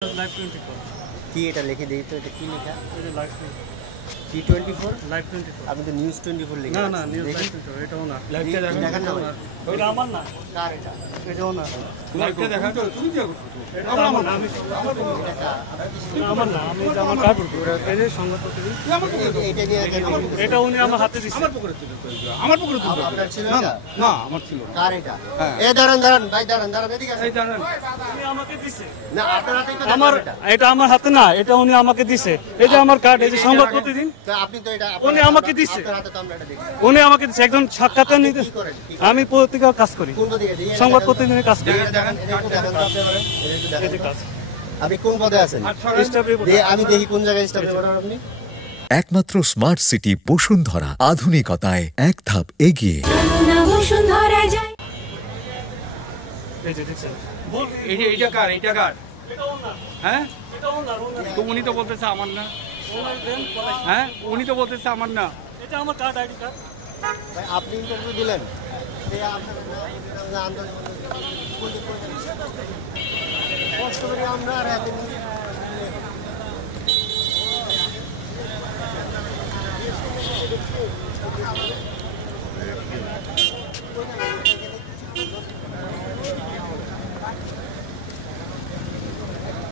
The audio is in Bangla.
লাইভ 24 কি এটা লিখে দেই তো, এটা কি লেখা? এটা লাইভ T24 লাইভ 24 আপনি তো নিউজ 24 লিখে না না নিউজ লাইভ 24 এটাও না লাইভটা দেখেন না এটা আমার না কার এটা? এটাও না লাইভটা দেখা তো তুমি কি করছো? এটা আমার না আমি আমার না আমি এটা আমার কার্ড এই যে সংবাদ প্রতিদিন এটা নিয়ে কেন? এটা উনি আমার হাতে দিয়েছে আমার পকেটে তুলে আমার পকেটে তুলে আপনার ছিল না এটা? না আমার ছিল না। কার এটা? হ্যাঁ। এ দাঁড়ান দাঁড়ান ভাই দাঁড়ান দাঁড়ান এদিকে আসেন। এই জানেন উনি আমাকে দিয়েছে না আপনার হাতেই তো আমার এটা। এটা আমার হাতে না এটা উনি আমাকে দিয়েছে এই যে আমার কার্ড এই যে সংবাদ প্রতিদিন তো আপনি তো এটা উনি আমাকে দিছে। আপনার হাতে তো আমরা এটা দেখছি। উনি আমাকে দিয়েছে একজন সাক্ষাৎকার নিতে কি করেন? কি আমি পত্রিকার কাজ করি কোন পদে গেছে? সংবাদ প্রতিদিনের কাজ করি এটা দেখেন এটা একটু দেখেন তো আপনি আমারে। এটা একটু এই যে দেখেন। কাজ আপনি কোন পদে আছেন? স্টাফ রিপোর্ট আমি দেখি কোন জায়গায় স্টাফ রিপোর্টার আপনি। একমাত্র স্মার্ট সিটি বসুন্ধরা, আধুনিকতায় এক ধাপ এগিয়ে। এই যে দেখছেন এইটা কার এইটা কার এটাও না হ্যাঁ এটাও না ওনার তো উনি তো বলতেছে আমার না ওনার দেন পলাই হ্যাঁ উনি তো বলতেছে আমার না এটা আমার কার্ড আইডি কার্ড ভাই আপনি ইন্টারভিউ দিলেন? এই আপনার আন্দোলন কষ্ট করে আমরা আর এত